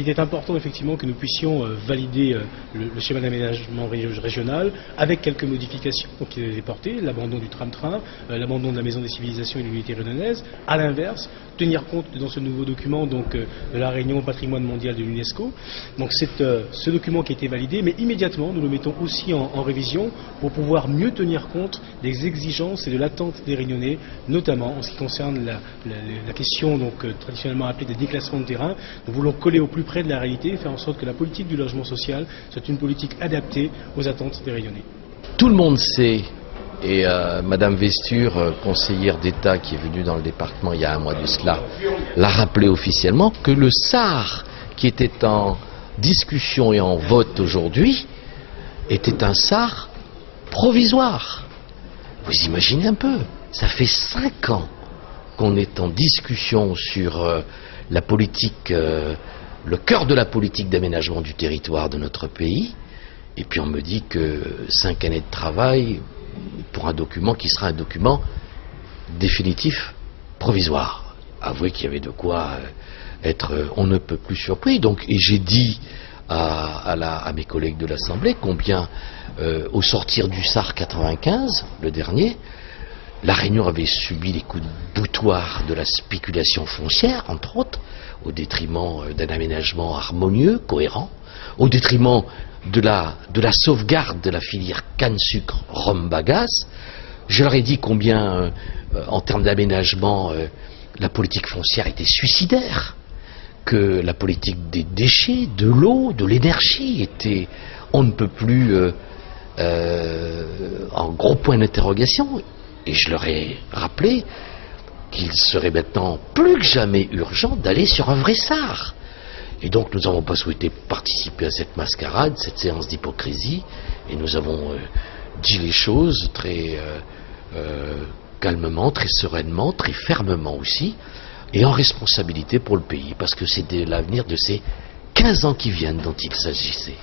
il était important effectivement que nous puissions valider le schéma d'aménagement régional avec quelques modifications qui étaient portées, l'abandon du tram-train, l'abandon de la Maison des Civilisations et de l'Unité lyonnaise. À l'inverse, tenir compte dans ce nouveau document donc, de la réunion au patrimoine mondial de l'UNESCO. Donc c'est ce document qui a été validé, mais immédiatement nous le mettons aussi en révision pour pouvoir mieux tenir compte des exigences et de l'attente des Réunionnais, notamment en ce qui concerne la question donc, traditionnellement appelée des déclassements de terrain. Nous voulons coller au plus près de la réalité et faire en sorte que la politique du logement social soit une politique adaptée aux attentes des Réunionnais. Tout le monde sait, et Madame Vesture, conseillère d'État qui est venue dans le département il y a un mois de cela, l'a rappelé officiellement, que le SAR qui était en discussion et en vote aujourd'hui était un SAR provisoire. Vous imaginez un peu, ça fait 5 ans qu'on est en discussion sur la politique, le cœur de la politique d'aménagement du territoire de notre pays, et puis on me dit que 5 années de travail pour un document qui sera un document définitif, provisoire. Avouez qu'il y avait de quoi être on ne peut plus surpris. Donc, et j'ai dit à mes collègues de l'Assemblée combien au sortir du SAR 95, le dernier, la Réunion avait subi les coups de boutoir de la spéculation foncière, entre autres, au détriment d'un aménagement harmonieux, cohérent, au détriment de la sauvegarde de la filière canne-sucre rhum-bagasse. Je leur ai dit combien, en termes d'aménagement, la politique foncière était suicidaire, que la politique des déchets, de l'eau, de l'énergie était, on ne peut plus, en gros point d'interrogation. Et je leur ai rappelé qu'il serait maintenant plus que jamais urgent d'aller sur un vrai SAR. Et donc nous n'avons pas souhaité participer à cette mascarade, cette séance d'hypocrisie, et nous avons dit les choses très calmement, très sereinement, très fermement aussi, et en responsabilité pour le pays, parce que c'est de l'avenir de ces 15 ans qui viennent dont il s'agissait.